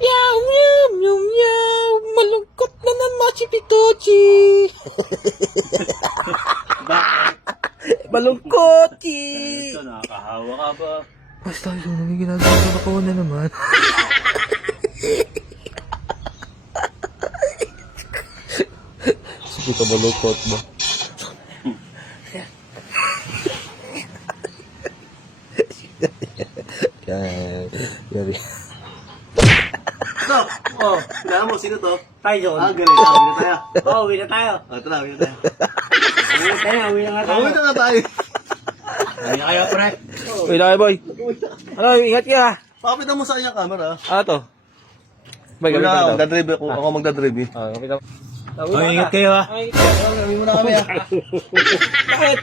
Meow, meow, meow, meow. Malungkot na naman si Pitochi. Malungkot, Chi. Ito, nakakahawa ka ba? Basta yun, may ginagawa ko na naman. Sige ka malungkot ba? Yan. Ito! Oh, kailangan mo, sino to? Tayo yun. Ganun. Uwi na tayo. Oo, uwi na tayo. Tara, uwi na tayo. Uwi na nga tayo. Uwi na nga tayo. Uwi na kayo, pre. Uy, laki boy. Ano, ingat ka. Pakitan mo sa kanya camera. Ano to? Boy, Wala, gamitin ako mo daw. magdadrive ako. Ako magdadrive eh. Gamitin mo. Oh, ingat kayo, ha. Gawin mo na kami ah. Bakit?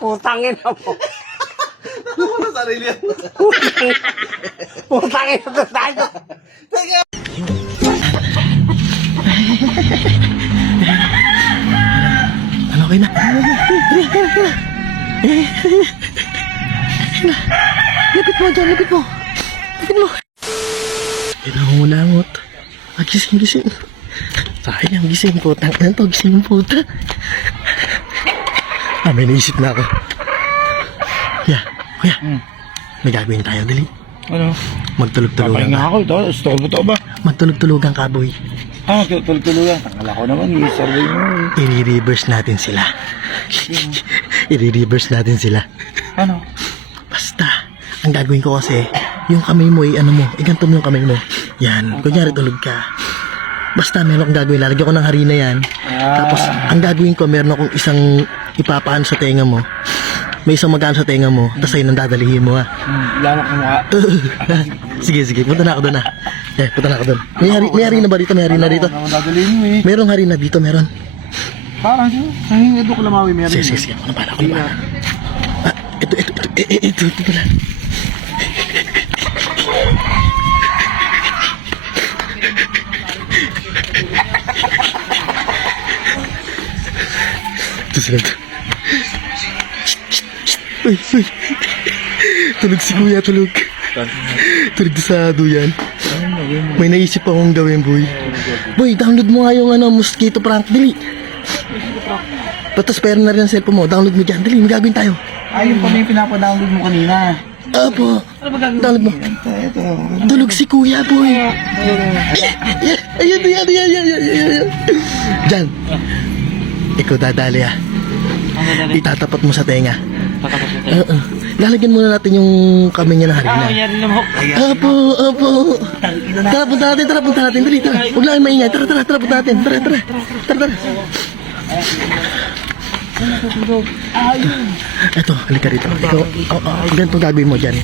Putangin na po. Ano mo na sarili yan? Putangin na tayo. Ano, okay na? Lapit mo dyan, lapit mo. Lapit mo. Kailangan mo langot. Gising. Sayang, gising po. Tangin to, gising po. May naisip na ako. Kuya. May gagawin tayo, dali. Ano? Magtulog-tulugan Papahinga ka. ako. Ito, totoo ba? Magtulog-tulugan ka, boy. Tulog-tulugan. Takala ko naman, i-survey mo. I-reverse natin sila. I-reverse natin sila. Ano? Basta, ang gagawin ko kasi, yung kamay mo, iganto mo yung kamay mo. Yan, kunyari tulog ka. Basta, meron akong gagawin. Lalagyan ko ng harina yan. Tapos, ang gagawin ko, meron akong isang ipapaano sa tenga mo. May isang magkaan sa tenga mo, tapos ayun ang dadalihin mo, ha. Lamok ng mukha. Sige, punta na ako doon, ha. Punta na ako doon. May harina ba dito? May harina dito? Ano dadalhin mo eh? Merong harina dito, meron. Parang siya. Nangingido ko lamawi meron. Sige. Ako na pala. Ito pala. Ito sila ito. Uy. Tulog si kuya, tulog. Tulog sa duyan. May naisip akong gawin, boy. Boy, download mo nga yung mosquito prank. Dali. Tapos pera na rin ang cellphone mo. Download mo dyan. Dali, may gagawin tayo. Ayun pa may pinapa-download mo kanina. Apo. Ano ba gagawin? Download mo. Ito. Tulog si kuya, boy. Ayan. Diyan. Ikaw dadali, ah. Itatapat mo sa tenga. Lalagyan muna natin yung kamay niya ng harina. Yan lamok. Apo. Tara, punta natin. Dali, tara. Huwag lang maingay. Tara, punta natin. Tara. Eto, halika rito. Ikaw, ganito gagawin mo dyan.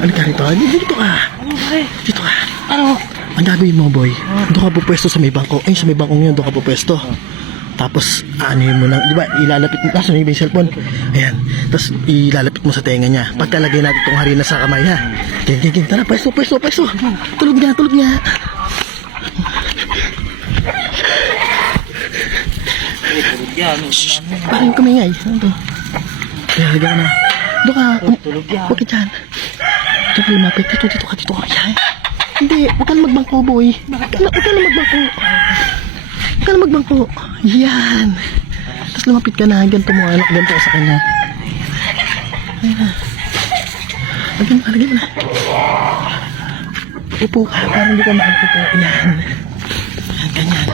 Halika rito. Dito ka. Ano? Ang gagawin mo, boy. Doon ka pupwesto sa may bangko. Ay, sa may bangkong yun, doon ka pupwesto. Tapos, mo lang, di ba, ilalapit mo, nasa may cellphone. Ayan. Tapos, ilalapit mo sa tenga niya. Pagkalagay natin itong harina sa kamay, ha? Game. Tara, pwesto. Tulog niya. Shhh, parang kumingay. Ano to? Halika na. Doon ka. Huwag ka dyan. Diyan ka lumapit. Dito ka. Yan. Hindi, huwag ka na magbangko, boy. Huwag ka na magbangko. Yan. Tapos lumapit ka na. Ganito mo, anak. Ganito ka sa kanya. Ayan. Lagyan mo na. Upo ka. Parang hindi ka makapupo. Yan. Ganyan.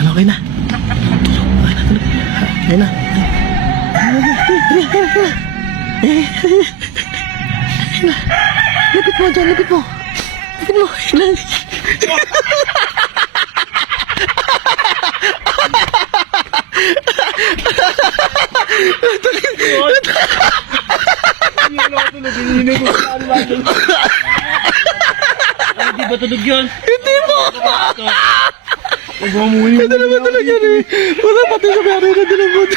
Ano, okay na? Tulog. Ayan na. Lapit mo dyan. Di ba tulog yun? Hindi mo! Pag-mamuhin mo. Ito naman talaga eh. Wala pati sa mayari na dinamod.